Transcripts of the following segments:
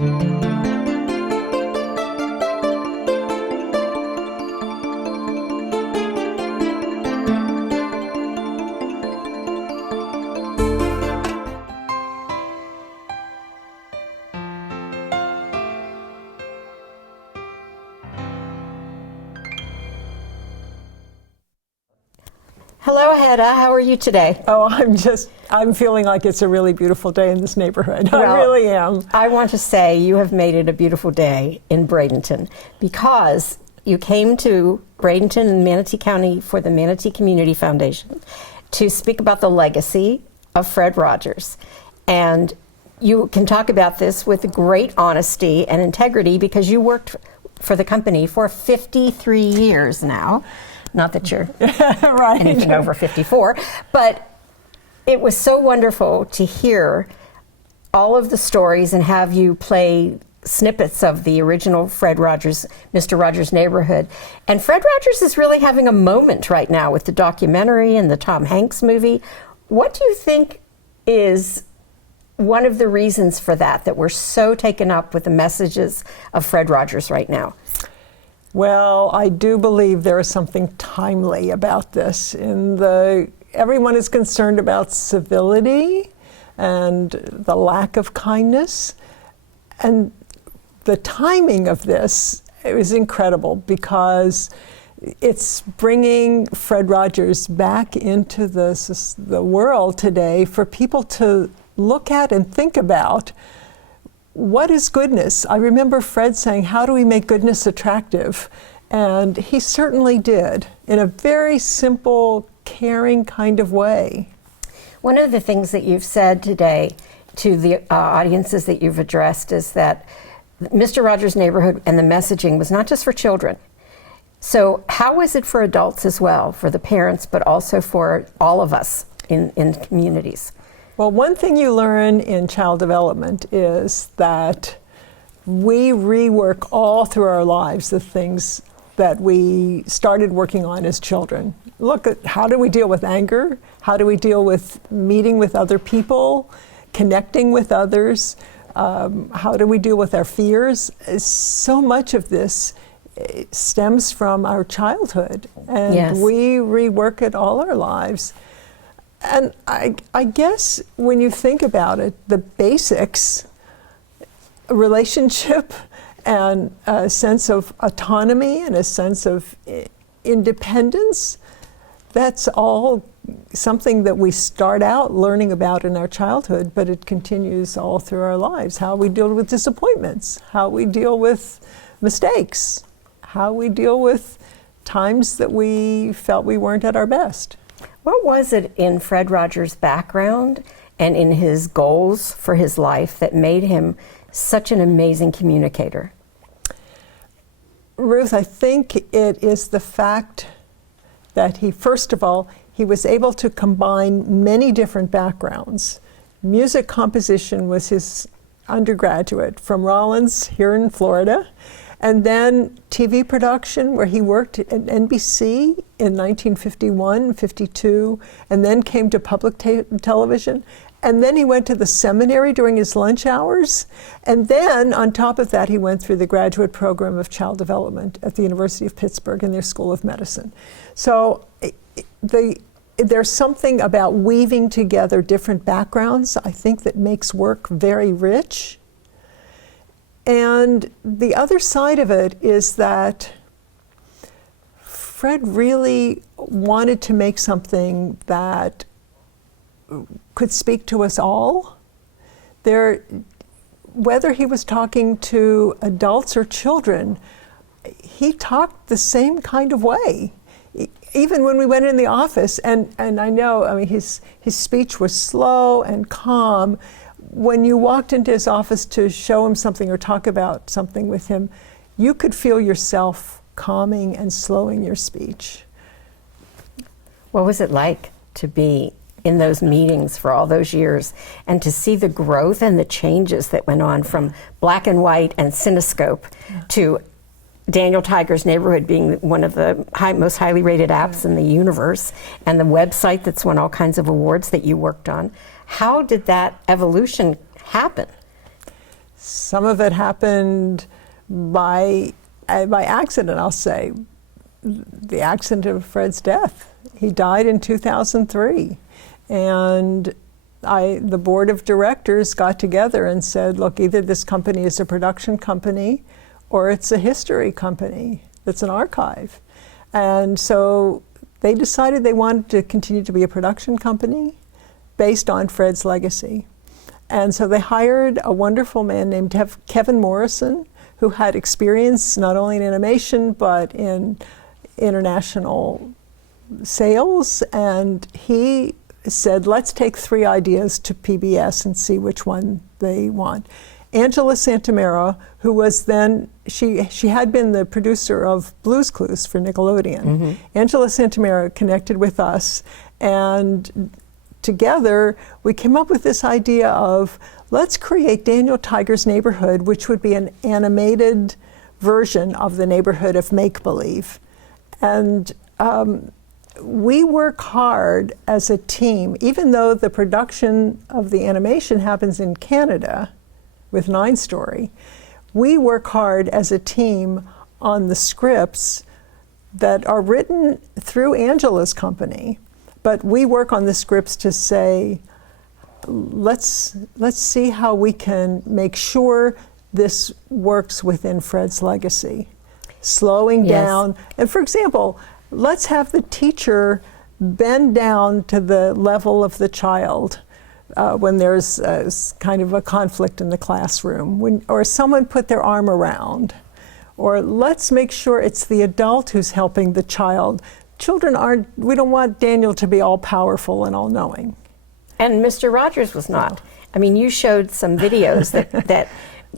Hello, Hedda. How are you today? Oh, I'm feeling like it's a really beautiful day in this neighborhood. Well, I really am. I want to say you have made it a beautiful day in Bradenton because you came to Bradenton and Manatee County for the Manatee Community Foundation to speak about the legacy of Fred Rogers. And you can talk about this with great honesty and integrity because you worked for the company for 53 years now. Not that you're right. anything over 54, but it was so wonderful to hear all of the stories and have you play snippets of the original Fred Rogers, Mr. Rogers' Neighborhood. And Fred Rogers is really having a moment right now with the documentary and the Tom Hanks movie. What do you think is one of the reasons for that we're so taken up with the messages of Fred Rogers right now? Well, I do believe there is something timely about this. Everyone is concerned about civility and the lack of kindness. And the timing of this is incredible because it's bringing Fred Rogers back into the world today for people to look at and think about. What is goodness? I remember Fred saying, how do we make goodness attractive? And he certainly did, in a very simple, caring kind of way. One of the things that you've said today to the audiences that you've addressed is that Mr. Rogers' Neighborhood and the messaging was not just for children. So how is it for adults as well, for the parents, but also for all of us in communities? Well, one thing you learn in child development is that we rework all through our lives the things that we started working on as children. Look at how do we deal with anger? How do we deal with meeting with other people, connecting with others? How do we deal with our fears? So much of this stems from our childhood, and yes, we rework it all our lives. And I guess when you think about it, the basics, a relationship and a sense of autonomy and a sense of independence, that's all something that we start out learning about in our childhood, but it continues all through our lives. How we deal with disappointments, how we deal with mistakes, how we deal with times that we felt we weren't at our best. What was it in Fred Rogers' background and in his goals for his life that made him such an amazing communicator? Ruth, I think it is the fact that first of all, he was able to combine many different backgrounds. Music composition was his undergraduate from Rollins here in Florida. And then TV production, where he worked at NBC in 1951, 52, and then came to public television. And then he went to the seminary during his lunch hours. And then, on top of that, he went through the graduate program of child development at the University of Pittsburgh in their School of Medicine. So there's something about weaving together different backgrounds, I think, that makes work very rich. And the other side of it is that Fred really wanted to make something that could speak to us all. Whether he was talking to adults or children, he talked the same kind of way. Even when we went in the office, and I know, I mean, his speech was slow and calm. When you walked into his office to show him something or talk about something with him, you could feel yourself calming and slowing your speech. What was it like to be in those meetings for all those years and to see the growth and the changes that went on from black and white and Cinescope to Daniel Tiger's Neighborhood being one of the most highly rated apps in the universe, and the website that's won all kinds of awards that you worked on? How did that evolution happen? Some of it happened by accident, I'll say. The accident of Fred's death. He died in 2003. And the board of directors got together and said, look, either this company is a production company or it's a history company that's an archive. And so they decided they wanted to continue to be a production company based on Fred's legacy. And so they hired a wonderful man named Kevin Morrison, who had experience not only in animation but in international sales. And he said, let's take 3 ideas to PBS and see which one they want. Angela Santamera, who was then, she had been the producer of Blue's Clues for Nickelodeon. Mm-hmm. Angela Santamera connected with us, and together we came up with this idea of, let's create Daniel Tiger's Neighborhood, which would be an animated version of the neighborhood of make-believe. And we work hard as a team, even though the production of the animation happens in Canada with 9 Story, we work hard as a team on the scripts that are written through Angela's company, but we work on the scripts to say, let's see how we can make sure this works within Fred's legacy. Slowing down, and for example, let's have the teacher bend down to the level of the child when there's kind of a conflict in the classroom, or someone put their arm around. Or let's make sure it's the adult who's helping the child. We don't want Daniel to be all powerful and all knowing. And Mr. Rogers was not. No. I mean, you showed some videos that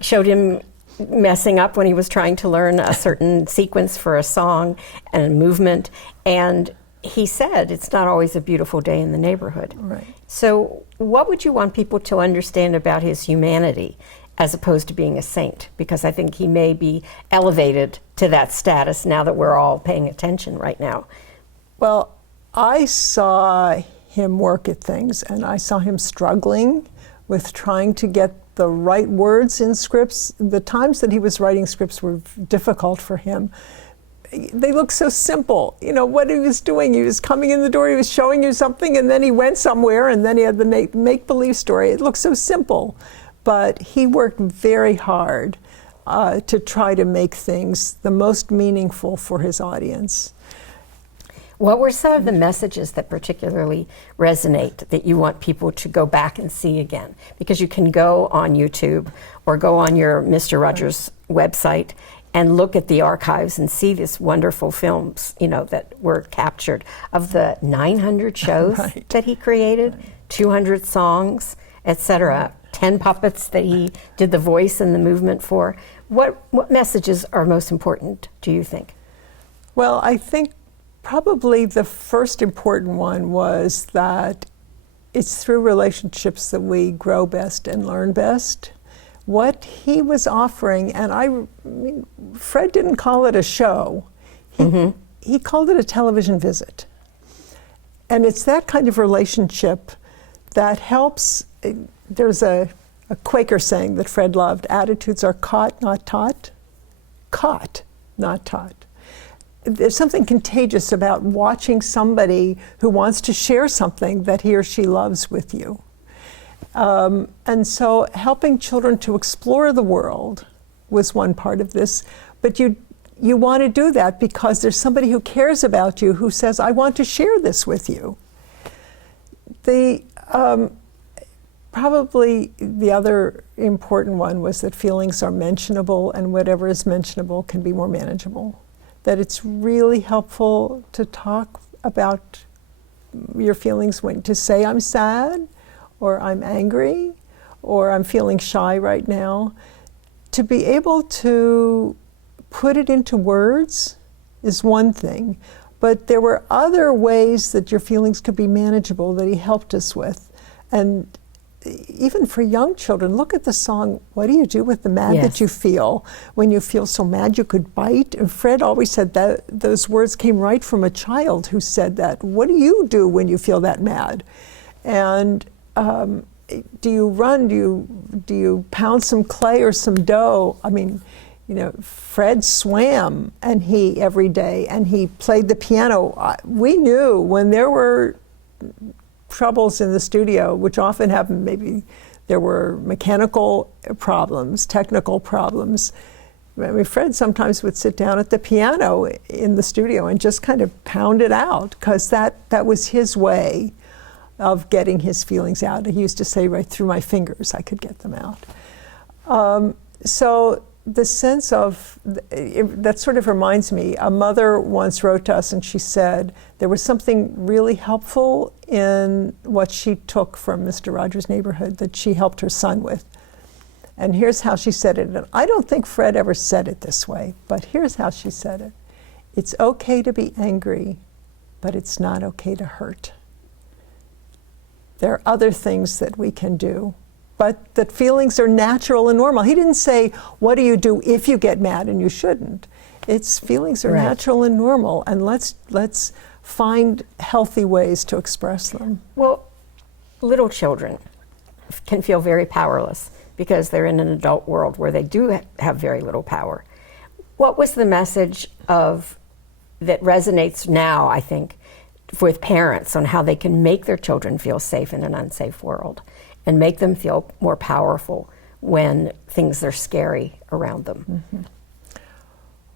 showed him messing up when he was trying to learn a certain sequence for a song and a movement. And he said, it's not always a beautiful day in the neighborhood. Right. So what would you want people to understand about his humanity as opposed to being a saint? Because I think he may be elevated to that status now that we're all paying attention right now. Well, I saw him work at things, and I saw him struggling with trying to get the right words in scripts. The times that he was writing scripts were difficult for him. They look so simple. You know, what he was doing, he was coming in the door, he was showing you something, and then he went somewhere, and then he had the make-believe story. It looked so simple, but he worked very hard to try to make things the most meaningful for his audience. What were some of the messages that particularly resonate that you want people to go back and see again? Because you can go on YouTube or go on your Mr. Rogers website and look at the archives and see these wonderful films, you know, that were captured of the 900 shows right. that he created, right. 200 songs, etc. 10 puppets that he did the voice and the movement for. What messages are most important, do you think? Well, I think probably the first important one was that it's through relationships that we grow best and learn best. What he was offering, and I mean, Fred didn't call it a show. He called it a television visit. And it's that kind of relationship that helps. There's a Quaker saying that Fred loved, attitudes are caught, not taught. Caught, not taught. There's something contagious about watching somebody who wants to share something that he or she loves with you. And so helping children to explore the world was one part of this, but you want to do that because there's somebody who cares about you who says, I want to share this with you. Probably the other important one was that feelings are mentionable, and whatever is mentionable can be more manageable. That it's really helpful to talk about your feelings, to say I'm sad, or I'm angry, or I'm feeling shy right now. To be able to put it into words is one thing, but there were other ways that your feelings could be manageable that he helped us with. And even for young children, look at the song, What Do You Do With the Mad That You Feel? When you feel so mad you could bite. And Fred always said that those words came right from a child who said that. What do you do when you feel that mad? And do you run? Do you pound some clay or some dough? I mean, you know, Fred swam every day, and he played the piano. We knew when there were troubles in the studio, which often happened, maybe there were mechanical problems, technical problems. I mean, Fred sometimes would sit down at the piano in the studio and just kind of pound it out, because that was his way of getting his feelings out. He used to say, right through my fingers, I could get them out. So the sense of, that sort of reminds me, a mother once wrote to us and she said there was something really helpful in what she took from Mr. Rogers' Neighborhood that she helped her son with. And here's how she said it. And I don't think Fred ever said it this way, but here's how she said it. It's okay to be angry, but it's not okay to hurt. There are other things that we can do, but that feelings are natural and normal. He didn't say, what do you do if you get mad, and you shouldn't. It's feelings are natural and normal, and let's find healthy ways to express them. Well, little children can feel very powerless because they're in an adult world where they do have very little power. What was the message that resonates now, I think, with parents on how they can make their children feel safe in an unsafe world and make them feel more powerful when things are scary around them? Mm-hmm.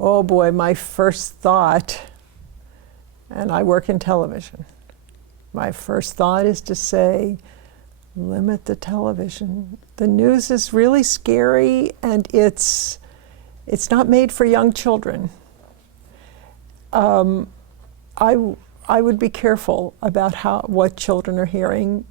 Oh boy, my first thought, and I work in television, my first thought is to say, limit the television. The news is really scary, and it's not made for young children. I would be careful about what children are hearing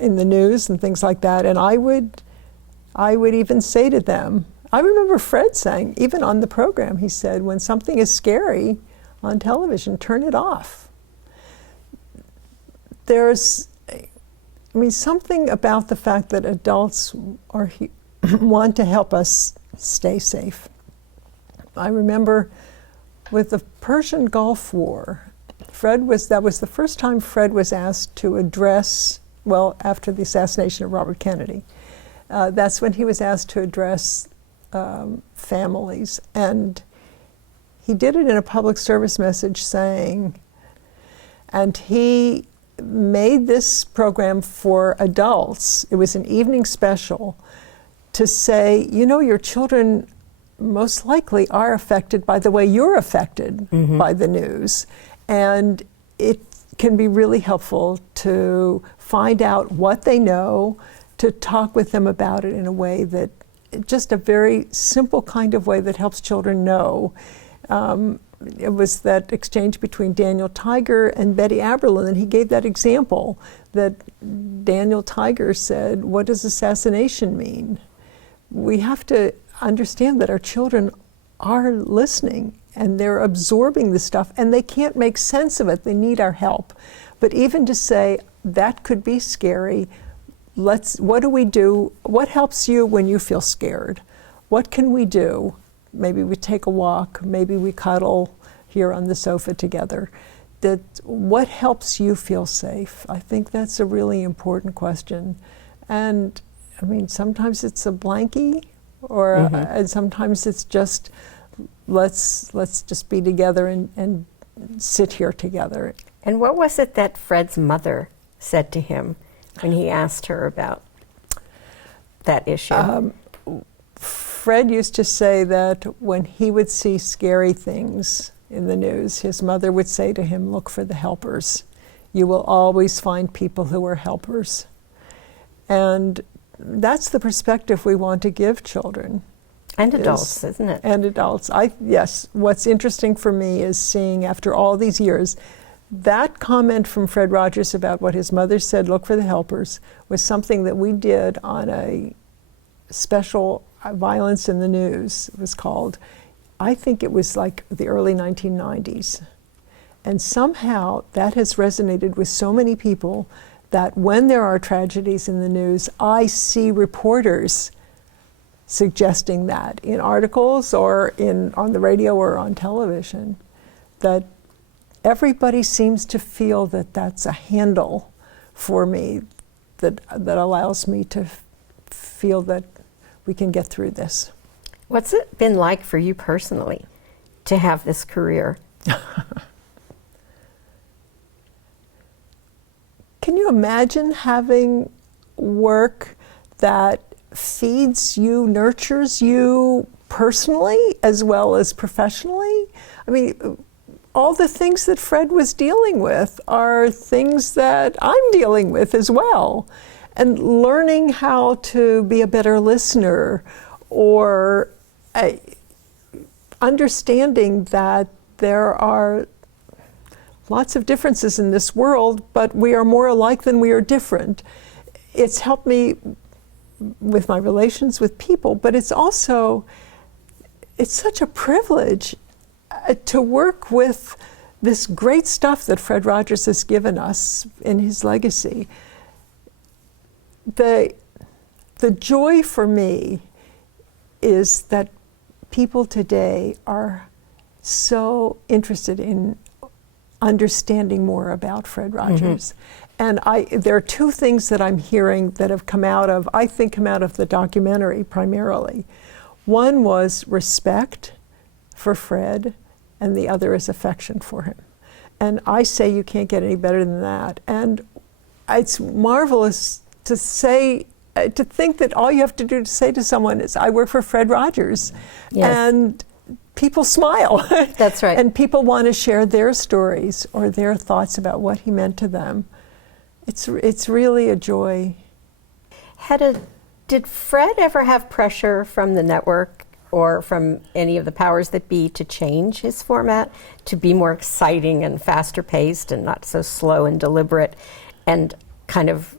in the news and things like that. And I would even say to them, I remember Fred saying, even on the program, he said, when something is scary on television, turn it off. There's, something about the fact that adults want to help us stay safe. I remember with the Persian Gulf War, that was the first time Fred was asked to address, well, after the assassination of Robert Kennedy, that's when he was asked to address families. And he did it in a public service message saying, and he made this program for adults, it was an evening special, to say, your children most likely are affected by the way you're affected by the news. And it can be really helpful to find out what they know, to talk with them about it in a way that, just a very simple kind of way that helps children know. It was that exchange between Daniel Tiger and Betty Aberlin, and he gave that example that Daniel Tiger said, what does assassination mean? We have to understand that our children are listening and they're absorbing the stuff and they can't make sense of it. They need our help. But even to say, that could be scary, what do we do? What helps you when you feel scared? What can we do? Maybe we take a walk, maybe we cuddle here on the sofa together. What helps you feel safe? I think that's a really important question. And sometimes it's a blankie, and sometimes it's just, let's just be together and sit here together. And what was it that Fred's mother said to him when he asked her about that issue? Fred used to say that when he would see scary things in the news, his mother would say to him, look for the helpers. You will always find people who are helpers. And that's the perspective we want to give children. And adults, isn't it? And adults. Yes. What's interesting for me is seeing, after all these years, that comment from Fred Rogers about what his mother said, look for the helpers, was something that we did on a special Violence in the News, it was called. I think it was like the early 1990s. And somehow that has resonated with so many people that when there are tragedies in the news, I see reporters suggesting that in articles or on the radio or on television, that everybody seems to feel that that's a handle for me. that allows me to feel that we can get through this. What's it been like for you personally to have this career? Can you imagine having work that feeds you, nurtures you personally as well as professionally? I mean, all the things that Fred was dealing with are things that I'm dealing with as well. And learning how to be a better listener, or understanding that there are lots of differences in this world, but we are more alike than we are different. It's helped me with my relations with people, but it's such a privilege to work with this great stuff that Fred Rogers has given us in his legacy. The joy for me is that people today are so interested in understanding more about Fred Rogers. And there are two things that I'm hearing that have come out of the documentary primarily. One was respect for Fred, and the other is affection for him. And I say you can't get any better than that. And it's marvelous to think that all you have to do to say to someone is, I work for Fred Rogers. Yes. And people smile. That's right. And people want to share their stories or their thoughts about what he meant to them. It's really a joy. Hedda, did Fred ever have pressure from the network or from any of the powers that be to change his format, to be more exciting and faster paced and not so slow and deliberate and kind of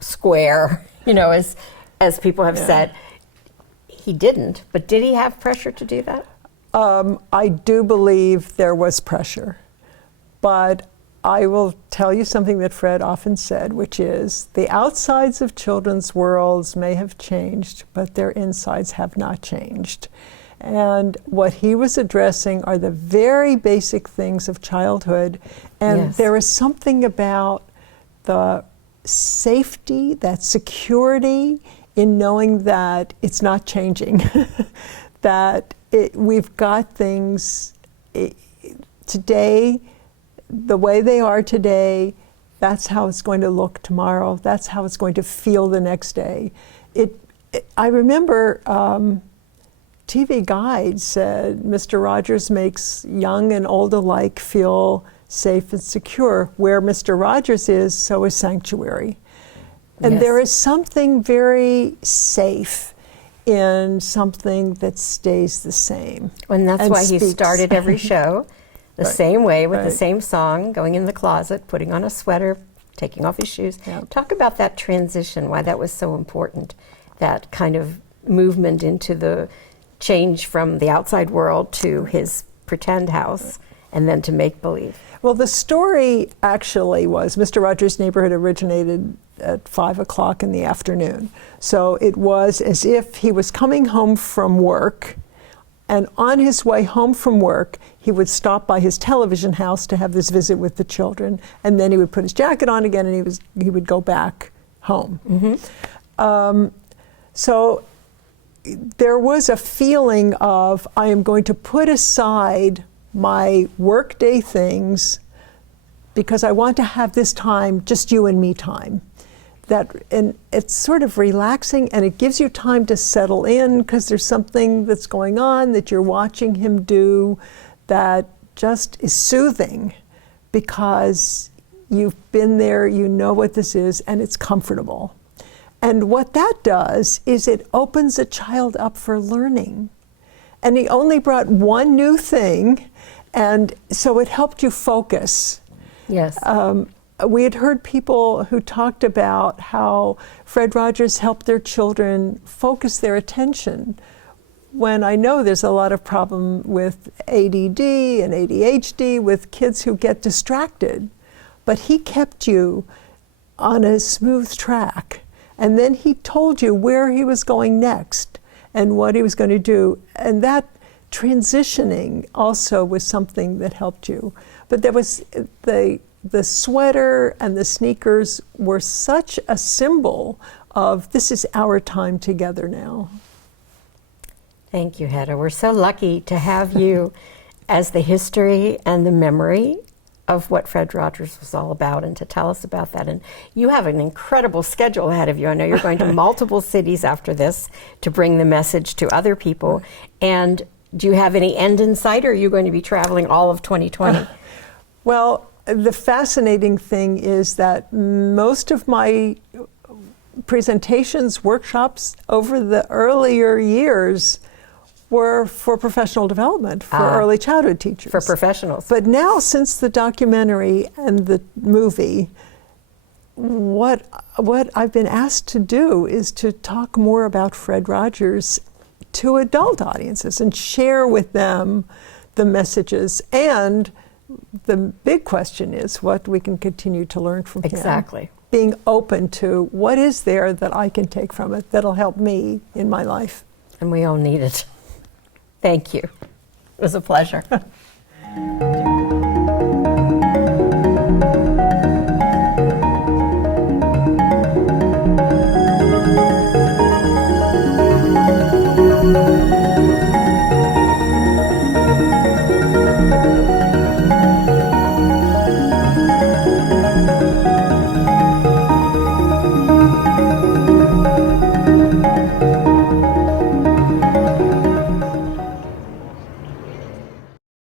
square, as people have said? He didn't, but did he have pressure to do that? I do believe there was pressure, but I will tell you something that Fred often said, which is, the outsides of children's worlds may have changed, but their insides have not changed. And what he was addressing are the very basic things of childhood, and there is something about the safety, that security in knowing that it's not changing, that we've got things today, the way they are today, that's how it's going to look tomorrow, that's how it's going to feel the next day. I remember TV Guide said, Mr. Rogers makes young and old alike feel safe and secure. Where Mr. Rogers is, so is Sanctuary. And there is something very safe in something that stays the same. And that's why speaks. he started every show the same way, with the Right. same song, going in the closet, putting on a sweater, taking off his shoes. Yeah. Talk about that transition, why that was so important, that kind of movement into the change from the outside world to his pretend house and then to make-believe. Well, the story actually was Mr. Rogers' Neighborhood originated at 5 o'clock in the afternoon. So it was as if he was coming home from work, and on his way home from work, he would stop by his television house to have this visit with the children, and then he would put his jacket on again and he would go back home. So there was a feeling of, I am going to put aside my workday things because I want to have this time, just you and me time. And it's sort of relaxing, and it gives you time to settle in because there's something that's going on that you're watching him do that just is soothing because you've been there, you know what this is, and it's comfortable. And what that does is it opens a child up for learning. And he only brought one new thing, and so it helped you focus. Yes. We had heard people who talked about how Fred Rogers helped their children focus their attention, when I know there's a lot of problem with ADD and ADHD with kids who get distracted. But he kept you on a smooth track, and then he told you where he was going next and what he was going to do. And that transitioning also was something that helped you. But there was the sweater and the sneakers were such a symbol of this is our time together now. Thank you, Hedda. We're so lucky to have you as the history and the memory of what Fred Rogers was all about, and to tell us about that. And you have an incredible schedule ahead of you. I know you're going to multiple cities after this to bring the message to other people. And do you have any end in sight, or are you going to be traveling all of 2020? Well, the fascinating thing is that most of my presentations, workshops over the earlier years were for professional development, for early childhood teachers. For professionals. But now, since the documentary and the movie, what I've been asked to do is to talk more about Fred Rogers to adult audiences and share with them the messages. And the big question is what we can continue to learn from him. Exactly. Being open to what is there that I can take from it that'll help me in my life. And we all need it. Thank you. It was a pleasure.